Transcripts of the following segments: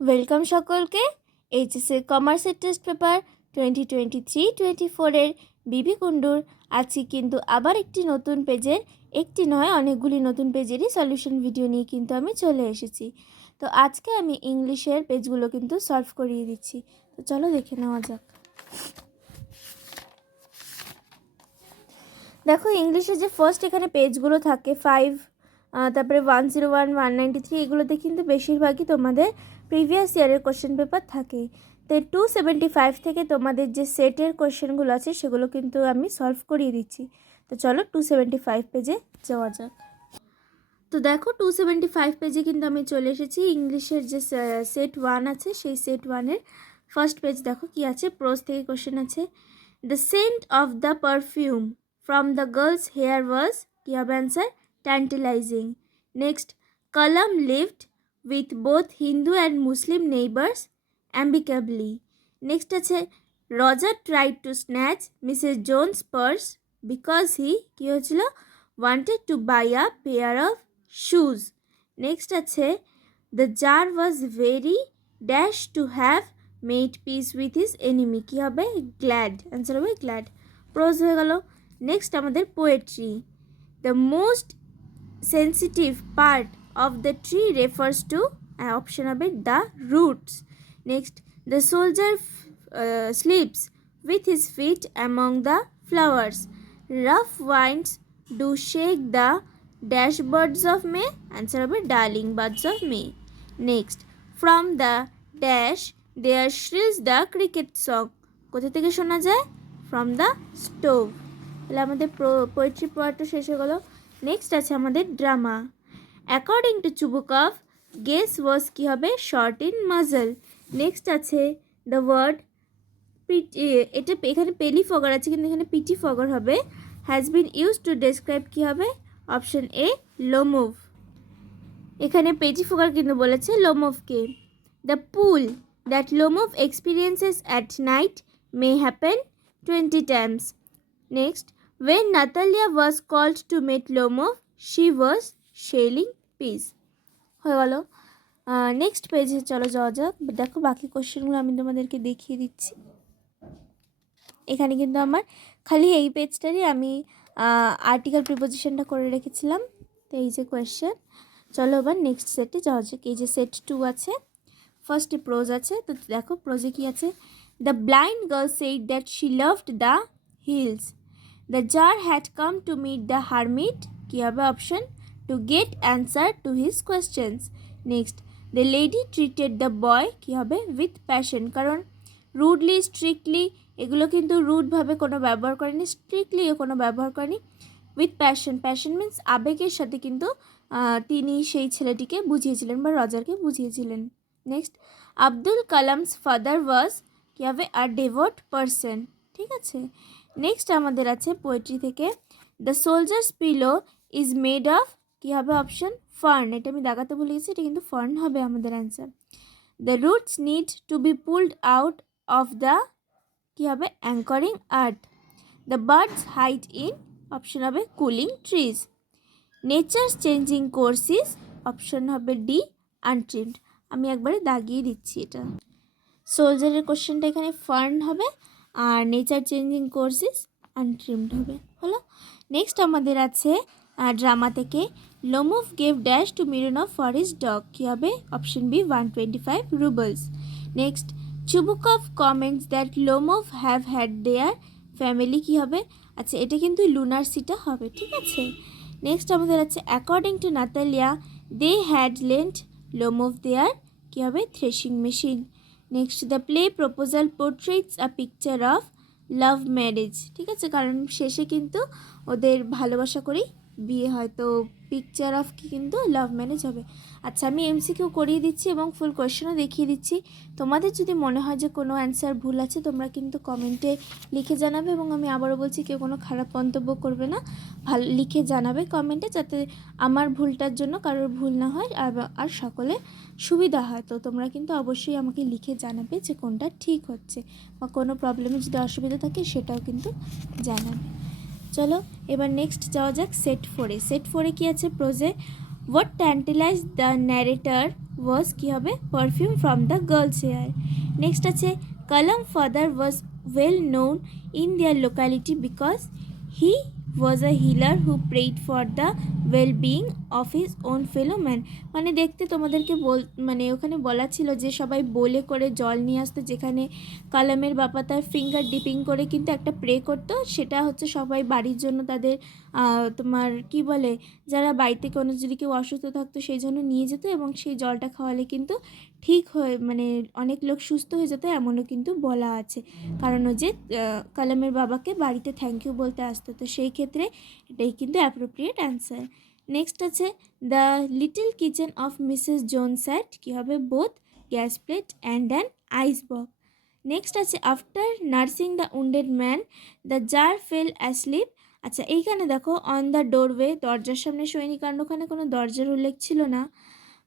Welcome সকলকে এইচএসের কমার্সের test paper 2023-24 বিবি কুন্ডুর আজকে কিন্তু আবার একটি নতুন পেজের একটি নয় অনেকগুলি নতুন পেজেরই সলিউশন ভিডিও নিয়ে কিন্তু আমি চলে এসেছি। তো আজকে আমি ইংলিশের পেজগুলো কিন্তু সলভ করিয়ে দিচ্ছি। তো চলো দেখে নেওয়া যাক। দেখো ইংলিশে যে ফার্স্ট এখানে পেজগুলো থাকে 5 তারপরে 101 193 এগুলোতে কিন্তু বেশিরভাগই তোমাদের প্রিভিয়াস ইয়ারের কোশ্চেন পেপার থাকে। তো 275 থেকে তোমাদের যে সেটের কোশ্চেনগুলো আছে সেগুলো কিন্তু আমি সলভ করিয়ে দিচ্ছি। তো চলো 275 পেজে যাওয়া যাক। তো দেখো 275 পেজে কিন্তু আমি চলে এসেছি। ইংলিশের যে সেট 1 আছে সেই সেট 1-এর ফার্স্ট পেজ দেখো কি আছে। প্রোজ থেকে কোশ্চেন আছে, the scent of the perfume from the girl's hair was কি হবে answer tantalizing. Next, Kalam lived with both Hindu and Muslim neighbors amicably. Next আছে, Roger tried to snatch Mrs. Jones' purse because he কি হয়েছিল wanted to buy a pair of shoes. Next আছে, the jar was very dash to have made peace with his enemy. কি হবে glad, answer হবে glad. Prose হয়ে গেল। Next আমাদের poetry, the most sensitive part of the tree refers to option হবে the roots. Next, the soldier sleeps with his feet among the flowers, rough winds do shake the dash birds of May, answer হবে darling birds of May. Next, from the dash there thrills the cricket song, কোথা থেকে শোনা যায় from the stove. তাহলে আমাদের poetry পার্টটা শেষ হয়ে গেল। নেক্সট আছে আমাদের drama, according to Chubukov guess was কী হবে শর্ট ইন মাজল। নেক্সট আছে দ্য ওয়ার্ড এটা এখানে পেলি ফগার আছে কিন্তু এখানে পিটি ফগার হবে, has been used to describe কী হবে অপশন এ লোমুভ। এখানে পেটি ফগার কিন্তু বলেছে লোমুভকে। The pull that Lomov experiences at night may happen 20 times. Next, when Natalia was called to meet Lomov, she was shelling peas. হয়ে গেল। Next পেজে চলো যাওয়া যাক। দেখো বাকি কোশ্চেনগুলো আমি তোমাদেরকে দেখিয়ে দিচ্ছি। এখানে কিন্তু আমার খালি এই পেজটারই আমি আর্টিকেল প্রিপোজিশনটা করে রেখেছিলাম। তো এই যে কোয়েশ্চেন, চলো এবার নেক্সট সেটে যাওয়া যাক। এই যে সেট 2 আছে, ফার্স্টে প্রোজ আছে। তো দেখো প্রোজে কি আছে, the blind girl said that she loved the hills. The jar had come to meet the hermit কি হবে option to get answer to his questions. Next, the lady treated the boy কি হবে with passion, কারণ rudely strictly এগুলো কিন্তু রুডভাবে কোনো ব্যবহার করেনি, স্ট্রিক্টলিও কোনো ব্যবহার করেনি। উইথ প্যাশন, প্যাশন মিন্স আবেগের সাথে কিন্তু তিনি সেই ছেলেটিকে বুঝিয়েছিলেন বা রজারকে বুঝিয়েছিলেন। Next, Abdul Kalam's father was কী হবে আ ডেভোট পারসন, ঠিক আছে। নেক্সট আমাদের আছে পোয়েট্রি থেকে, the soldier's pillow is made of কী হবে অপশন ফার্ন, এটা আমি দাগাতে ভুলে গেছি, এটা কিন্তু ফার্ন হবে আমাদের answer. The roots need to be pulled out of the কী হবে anchoring earth, the birds hide in option হবে cooling trees. Nature's changing courses option হবে ডি আনট্রিমড, আমি একবারে দাগিয়ে দিচ্ছি এটা। সোলজারের কোশ্চেনটা এখানে ফার্ন হবে আর নেচার চেঞ্জিং কোর্সিস আনট্রিমড হবে, হলো। নেক্সট আমাদের আছে ড্রামা থেকে, Lomov gave dash to Mironov for his dog, কী হবে option B 125 roubles. Next, Chubukov comments that Lomov have had their family কী হবে, আচ্ছা এটা কিন্তু লুনার সিটা হবে, ঠিক আছে। নেক্সট আমাদের আছে according to Natalia they had lent Lomov their কী হবে threshing machine. Next, the play proposal portraits a picture of love marriage, ঠিক আছে, কারণ শেষে কিন্তু ওদের ভালোবাসা করেই বিয়ে হয়, তো পিকচার অফ কি কিন্তু লাভ ম্যারেজ হবে। আচ্ছা আমি এমসিকিউ করিয়ে দিচ্ছি এবং ফুল কোয়েশ্চেনও দেখিয়ে দিচ্ছি। তোমাদের যদি মনে হয় যে কোনো অ্যান্সার ভুল আছে তোমরা কিন্তু কমেন্টে লিখে জানাবে, এবং আমি আবারও বলছি কেউ কোনো খারাপ মন্তব্য করবে না, ভালো লিখে জানাবে কমেন্টে, যাতে আমার ভুলটার জন্য কারোর ভুল না হয় আর সকলে সুবিধা হয়। তো তোমরা কিন্তু অবশ্যই আমাকে লিখে জানাবে যে কোনটা ঠিক হচ্ছে, বা কোনো প্রবলেমে যদি অসুবিধা থাকে সেটাও কিন্তু জানাবে। চলো এবার নেক্সট যাওয়া যাক সেট 4-এ। সেট 4-এ কী আছে প্রোজে, What tantalized the narrator was কি হবে perfume from the girl's hair. Next আছে Kalam father was well known in their locality because he was a healer who prayed for the well-being of his own fellow man. মানে দেখতে তোমাদেরকে মানে ওখানে বলা ছিল যে সবাই বলে করে জল নিয়ে আসতো, যেখানে কালামের বাবা তার ফিঙ্গার ডিপিং করে কিন্তু একটা প্রে করতো, সেটা হচ্ছে সবাই বাড়ির জন্য তাদের তোমার কি বলে যারা বাড়িতে কোনো যদি কেউ অসুস্থ থাকতো সেই জন্য নিয়ে যেত, এবং সেই জলটা খাওয়ালে কিন্তু ঠিক হয়ে মানে অনেক লোক সুস্থ হয়ে যেত, এমনও কিন্তু বলা আছে। কারণ ও যে কালামের বাবাকে বাড়িতে থ্যাংক ইউ বলতে আসতো, তো সেই ক্ষেত্রে এটাই কিন্তু অ্যাপ্রোপ্রিয়েট অ্যান্সার। নেক্সট আছে the little kitchen of Mrs Jones at কী হবে both gas plate and an ice box. Next আছে after nursing the wounded man the tsar fell asleep. আচ্ছা এইখানে দেখো অন দ্য ডোরওয়ে, দরজার সামনে সৈনিক, কারণ ওখানে কোনো দরজার উল্লেখ ছিল না।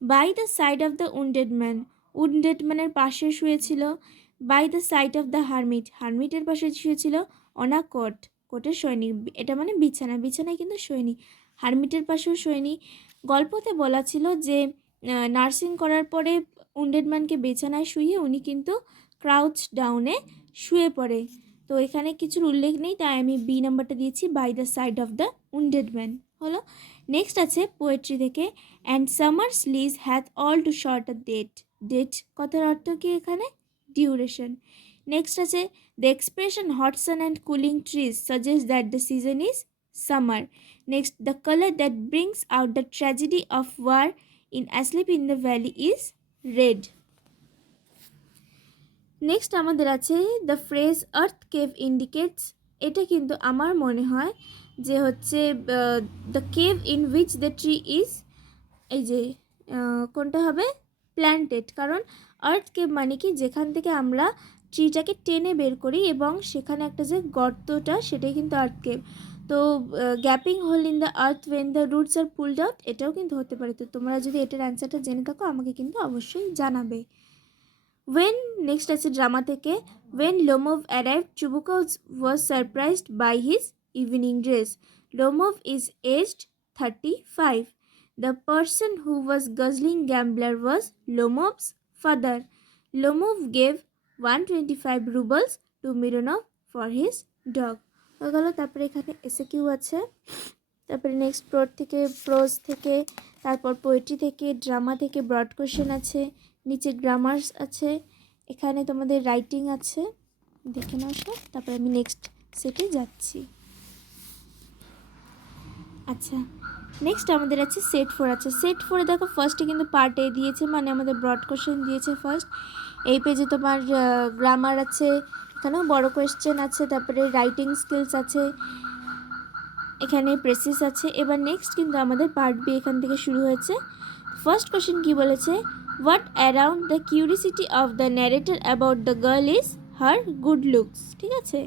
By the side of the wounded man, wounded ম্যানের পাশে শুয়েছিল। By the side of the hermit, হারমিটের পাশে শুয়েছিল। অন আ কোট, কোটের সৈনিক, এটা মানে বিছানা, বিছানায় কিন্তু সৈনিক, হারমিটের পাশেও সৈনিক। গল্পতে বলা ছিল যে নার্সিং করার পরে উন্ডেড ম্যানকে বিছানায় শুয়ে উনি কিন্তু ক্রাউচ ডাউনে শুয়ে পড়ে, তো এখানে কিছুর উল্লেখ নেই, তাই আমি বি নাম্বারটা দিয়েছি by the side of the wounded man হলো। নেক্সট আছে পোয়েট্রি থেকে and summer's lease hath all too short a date, date কথার অর্থ কি এখানে ডিউরেশন। নেক্সট আছে the expression hot sun and cooling trees suggest that the season is summer. Next the colour that brings out the tragedy of war in asleep in the valley is red. Next আমাদের আছে the phrase earth cave indicates, এটা কিন্তু আমার মনে হয় যে হচ্ছে the cave in which the tree is, এই যে কোনটা হবে প্ল্যান্টেড, কারণ আর্থ কেভ মানে কি যেখান থেকে আমরা ট্রিটাকে টেনে বের করি এবং সেখানে একটা যে গর্তটা সেটাই কিন্তু আর্থ কেভ। তো gaping hole in the earth when the roots are pulled out, এটাও কিন্তু হতে পারে। তো তোমরা যদি এটার অ্যান্সারটা জেনে থাকো আমাকে কিন্তু অবশ্যই জানাবে। When next আছে ড্রামা থেকে when Lomov arrived, Chubuka was surprised by his evening dress. Lomov is aged 35. The person who was guzzling gambler was Lomov's father. Lomov gave 125 rubles to Mironov for his dog. হয়ে গেল। তারপরে এখানে এসে Q আছে, তারপরে next pros থেকে, তারপর poetry থেকে, ড্রামা থেকে ব্রড কোশ্চেন আছে, নিচে গ্রামার্স আছে, এখানে তোমাদের রাইটিং আছে, দেখে নাও সব। তারপরে আমি নেক্সট সেটে যাচ্ছি। আচ্ছা নেক্সট আমাদের আছে সেট 4 আছে। সেট 4 দেখো ফার্স্টে কিন্তু পার্ট এ দিয়েছে, মানে আমাদের ব্রড কোশ্চেন দিয়েছে ফার্স্ট। এই পেজে তোমার গ্রামার আছে, এখানেও বড় কোয়েশ্চেন আছে, তারপরে রাইটিং স্কিলস আছে, এখানে প্রেসিস আছে। এবার নেক্সট কিন্তু আমাদের পার্ট বি এখান থেকে শুরু হয়েছে। ফার্স্ট কোশ্চেন কি বলেছে, what around the curiosity of the narrator about the girl is her good looks. ঠিক আছে।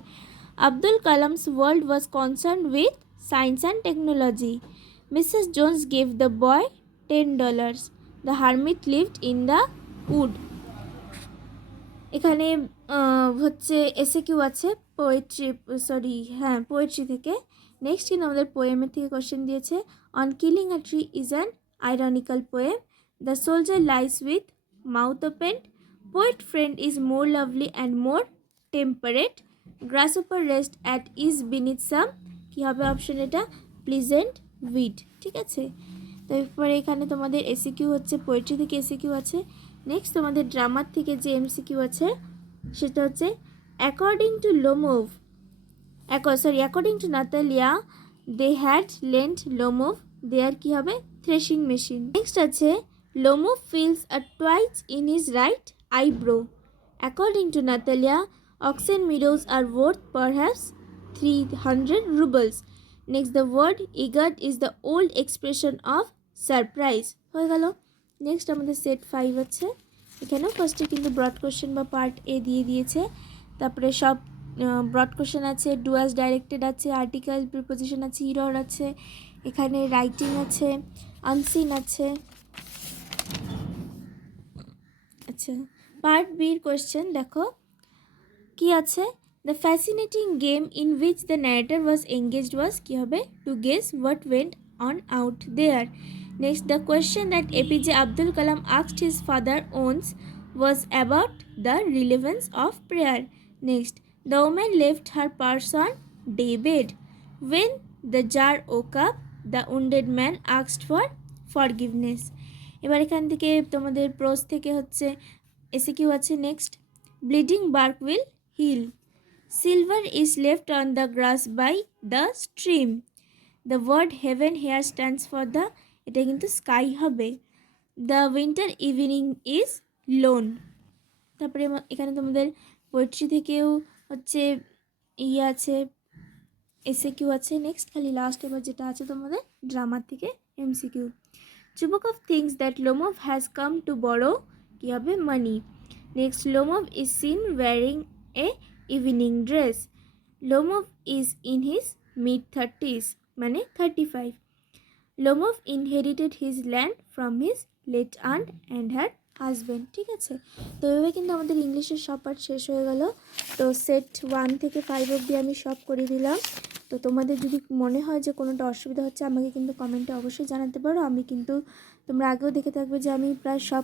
Abdul Kalam's world was concern with science and technology. Mrs Jones gave the boy $10. The hermit lived in the wood. এখানে হচ্ছে এসে Q আছে poetry থেকে। Next কিন্তু আমাদের পোয়েমের থেকে কোশ্চেন দিয়েছে, on killing a tree is an ironical poem. The soldier lies with mouth open. Poet friend is more lovely and more temperate. Grasshopper rest at ease beneath some, কী হবে option এটা pleasant weed. ঠিক আছে। তারপরে এখানে তোমাদের SCQ হচ্ছে poetry থেকে এসিকিউ আছে। নেক্সট তোমাদের ড্রামার থেকে যে এমসিকিউ আছে সেটা হচ্ছে according to Natalia they had lent Lomov their কী হবে থ্রেশিং মেশিন। নেক্সট আছে Lomov feels a twitch in his right eyebrow. According to Natalia oxen meadows are worth perhaps 300 rubles. Next the word egad is the old expression of surprise. হয়ে গেল। Next আমাদের set 5 আছে। এখানেও ফার্স্টে কিন্তু broad question বা part এ দিয়ে দিয়েছে, তারপরে সব ব্রড কোশ্চেন আছে, ডু অ্যাজ ডাইরেক্টেড আছে, আর্টিকেল প্রিপোজিশন আছে, ইরর আছে, এখানে রাইটিং আছে, আনসিন আছে। আচ্ছা পার্ট বির কোশ্চেন দেখো কি আছে, the fascinating game in which the narrator was engaged was কী হবে to guess what went on out there. Next, the question that APJ Abdul Kalam asked his father once was about the relevance of prayer. Next, the woman left her purse on daybed. When the jar woke up, the wounded man asked for forgiveness. এবার এখান থেকে তোমাদের প্রোস থেকে হচ্ছে এসিকিউ আছে। Next, bleeding bark will heal. Silver is left on the grass by the stream. The word heaven here stands for the, এটা কিন্তু স্কাই হবে। The winter evening is lone. তারপরে এখানে তোমাদের পোয়েট্রি থেকেও হচ্ছে ইয়ে আছে, এসএকিউ আছে। নেক্সট খালি লাস্ট এবার যেটা আছে তোমাদের ড্রামার থেকে এমসিকিউ। যুবক of things that Lomov has come to borrow, কী হবে, money. Next, Lomov is seen wearing a evening dress. Lomov is in his mid 30s, মানে 35। Lomov inherited his land from his late aunt and her husband. ঠিক আছে, তো এভাবে কিন্তু আমাদের ইংলিশের সব পার্ট শেষ হয়ে গেল। তো সেট 1 থেকে 5 অবধি আমি সব করে দিলাম। তো তোমাদের যদি মনে হয় যে কোনোটা অসুবিধা হচ্ছে আমাকে কিন্তু কমেন্টে অবশ্যই জানাতে পারো। আমি কিন্তু তোমরা আগেও দেখে থাকবে যে আমি প্রায় সব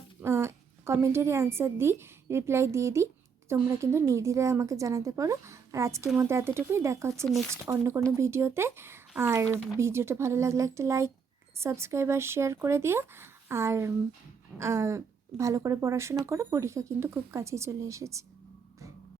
কমেন্টেরই অ্যান্সার দিই, রিপ্লাই দিয়ে দিই। তোমরা কিন্তু নির্দ্বিধায় আমাকে জানাতে পারো। আর আজকের মতো এতটুকুই, দেখা হচ্ছে নেক্সট অন্য কোনো ভিডিওতে। আর ভিডিওটা ভালো লাগলে একটা লাইক, সাবস্ক্রাইব আর শেয়ার করে দিও। আর ভালো করে পড়াশোনা করো, পরীক্ষা কিন্তু খুব কাছেই চলে এসেছে।